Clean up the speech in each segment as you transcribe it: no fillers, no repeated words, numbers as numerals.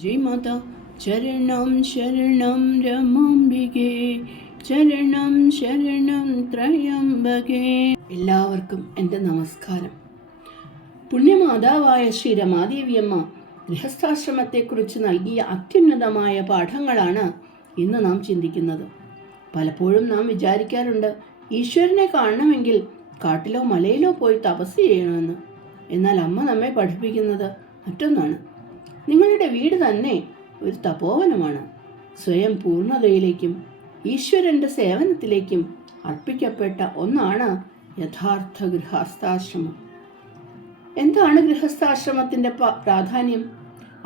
ജയ് മാതാ. ചരണം ശരണം രമാംബികേ, ചരണം ശരണം ത്രയംബകേ. എല്ലാവർക്കും എൻ്റെ നമസ്കാരം. പുണ്യമാതാവായ ശ്രീ രമാദേവിയമ്മ ഗൃഹസ്ഥാശ്രമത്തെക്കുറിച്ച് നൽകിയ അത്യുന്നതമായ പാഠങ്ങളാണ് ഇന്ന് നാം ചിന്തിക്കുന്നത്. പലപ്പോഴും നാം വിചാരിക്കാറുണ്ട്, ഈശ്വരനെ കാണണമെങ്കിൽ കാട്ടിലോ മലയിലോ പോയി തപസ് ചെയ്യണമെന്ന്. എന്നാൽ അമ്മ നമ്മെ പഠിപ്പിക്കുന്നത് മറ്റൊന്നാണ്. നിങ്ങളുടെ വീട് തന്നെ ഒരു തപോവനമാണ്. സ്വയം പൂർണ്ണതയിലേക്കും ഈശ്വരൻ്റെ സേവനത്തിലേക്കും അർപ്പിക്കപ്പെട്ട ഒന്നാണ് യഥാർത്ഥ ഗൃഹസ്ഥാശ്രമം. എന്താണ് ഗൃഹസ്ഥാശ്രമത്തിൻ്റെ പ്രാധാന്യം?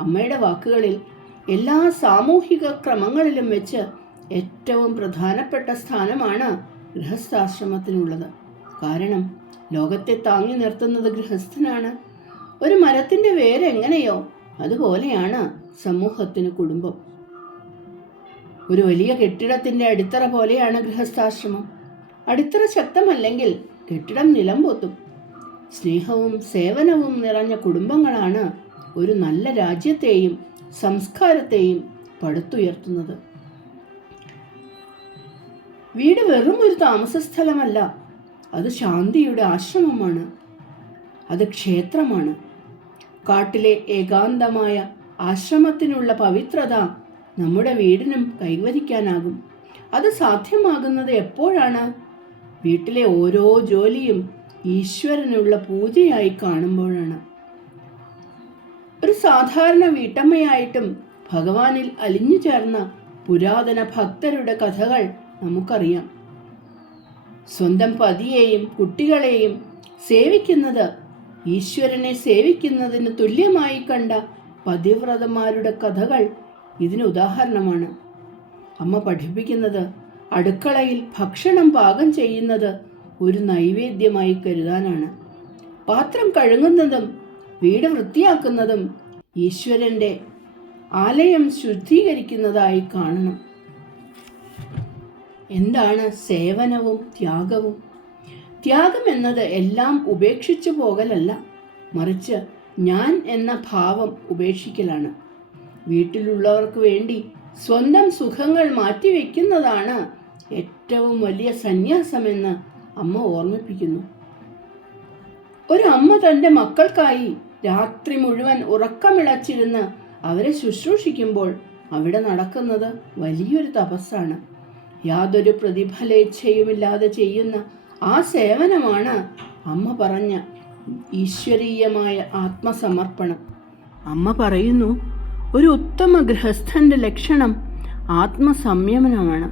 അമ്മയുടെ വാക്കുകളിൽ എല്ലാ സാമൂഹിക ക്രമങ്ങളിലും വെച്ച് ഏറ്റവും പ്രധാനപ്പെട്ട സ്ഥാനമാണ് ഗൃഹസ്ഥാശ്രമത്തിനുള്ളത്. കാരണം ലോകത്തെ താങ്ങി നിർത്തുന്നത് ഗൃഹസ്ഥനാണ്. ഒരു മരത്തിൻ്റെ വേര് എങ്ങനെയോ അതുപോലെയാണ് സമൂഹത്തിന് കുടുംബം. ഒരു വലിയ കെട്ടിടത്തിൻ്റെ അടിത്തറ പോലെയാണ് ഗൃഹസ്ഥാശ്രമം. അടിത്തറ ശക്തമല്ലെങ്കിൽ കെട്ടിടം നിലംപൊത്തും. സ്നേഹവും സേവനവും നിറഞ്ഞ കുടുംബങ്ങളാണ് ഒരു നല്ല രാജ്യത്തെയും സംസ്കാരത്തെയും പടുത്തുയർത്തുന്നത്. വീട് വെറും ഒരു താമസ സ്ഥലമല്ല, അത് ശാന്തിയുടെ ആശ്രമമാണ്. അത് ക്ഷേത്രമാണ്. കാട്ടിലെ ഏകാന്തമായ ആശ്രമത്തിനുള്ള പവിത്രത നമ്മുടെ വീടിനും കൈവരിക്കാനാകും. അത് സാധ്യമാകുന്നത് എപ്പോഴാണ്? വീട്ടിലെ ഓരോ ജോലിയും ഈശ്വരനുള്ള പൂജയായി കാണുമ്പോഴാണ്. ഒരു സാധാരണ വീട്ടമ്മയായിട്ടും ഭഗവാനിൽ അലിഞ്ഞു ചേർന്ന പുരാതന ഭക്തരുടെ കഥകൾ നമുക്കറിയാം. സ്വന്തം പതിയെയും കുട്ടികളെയും സേവിക്കുന്നത് ഈശ്വരനെ സേവിക്കുന്നതിന് തുല്യമായി കണ്ട പതിവ്രതന്മാരുടെ കഥകൾ ഇതിന് ഉദാഹരണമാണ്. അമ്മ പഠിപ്പിക്കുന്നത് അടുക്കളയിൽ ഭക്ഷണം പാകം ചെയ്യുന്നത് ഒരു നൈവേദ്യമായി കരുതാനാണ്. പാത്രം കഴുകുന്നതും വീട് വൃത്തിയാക്കുന്നതും ഈശ്വരൻ്റെ ആലയം ശുദ്ധീകരിക്കുന്നതായി കാണണം. എന്താണ് സേവനവും ത്യാഗവും? ത്യാഗം എന്നത് എല്ലാം ഉപേക്ഷിച്ചു പോകലല്ല, മറിച്ച് ഞാൻ എന്ന ഭാവം ഉപേക്ഷിക്കലാണ്. വീട്ടിലുള്ളവർക്ക് വേണ്ടി സ്വന്തം സുഖങ്ങൾ മാറ്റിവെക്കുന്നതാണ് ഏറ്റവും വലിയ സന്യാസമെന്ന് അമ്മ ഓർമ്മിപ്പിക്കുന്നു. ഒരു അമ്മ തൻ്റെ മക്കൾക്കായി രാത്രി മുഴുവൻ ഉറക്കമിളച്ചിരുന്ന് അവരെ ശുശ്രൂഷിക്കുമ്പോൾ അവിടെ നടക്കുന്നത് വലിയൊരു തപസ്സാണ്. യാതൊരു പ്രതിഫലേച്ഛയുമില്ലാതെ ചെയ്യുന്ന ആ സേവനമാണ് അമ്മ പറഞ്ഞ ഈശ്വരീയമായ ആത്മസമർപ്പണം. അമ്മ പറയുന്നു, ഒരു ഉത്തമ ഗൃഹസ്ഥൻ്റെ ലക്ഷണം ആത്മസംയമനമാണ്.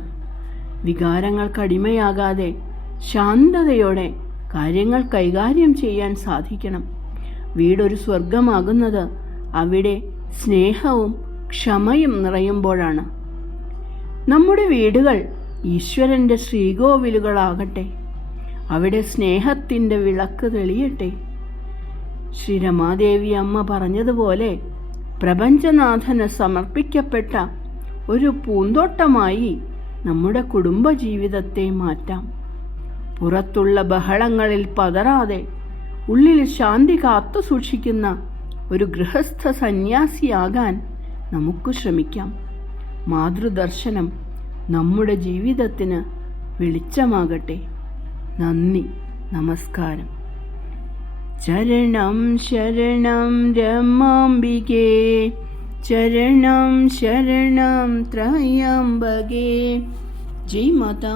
വികാരങ്ങൾക്കടിമയാകാതെ ശാന്തതയോടെ കാര്യങ്ങൾ കൈകാര്യം ചെയ്യാൻ സാധിക്കണം. വീടൊരു സ്വർഗമാകുന്നത് അവിടെ സ്നേഹവും ക്ഷമയും നിറയുമ്പോഴാണ്. നമ്മുടെ വീടുകൾ ഈശ്വരൻ്റെ ശ്രീകോവിലുകളാകട്ടെ. അവിടെ സ്നേഹത്തിൻ്റെ വിളക്ക് തെളിയട്ടെ. ശ്രീ രമാദേവി അമ്മ പറഞ്ഞതുപോലെ പ്രപഞ്ചനാഥന് സമർപ്പിക്കപ്പെട്ട ഒരു പൂന്തോട്ടമായി നമ്മുടെ കുടുംബജീവിതത്തെ മാറ്റാം. പുറത്തുള്ള ബഹളങ്ങളിൽ പതറാതെ ഉള്ളിൽ ശാന്തി കാത്തു സൂക്ഷിക്കുന്ന ഒരു ഗൃഹസ്ഥ സന്യാസിയാകാൻ നമുക്ക് ശ്രമിക്കാം. മാതൃദർശനം നമ്മുടെ ജീവിതത്തിന് വെളിച്ചമാകട്ടെ. നന്ദി, നമസ്കാരം. ചരണം ശരണം രമാംബികേ, ചരണം ശരണം ത്രയംബകേ. ജയ് മാതാ.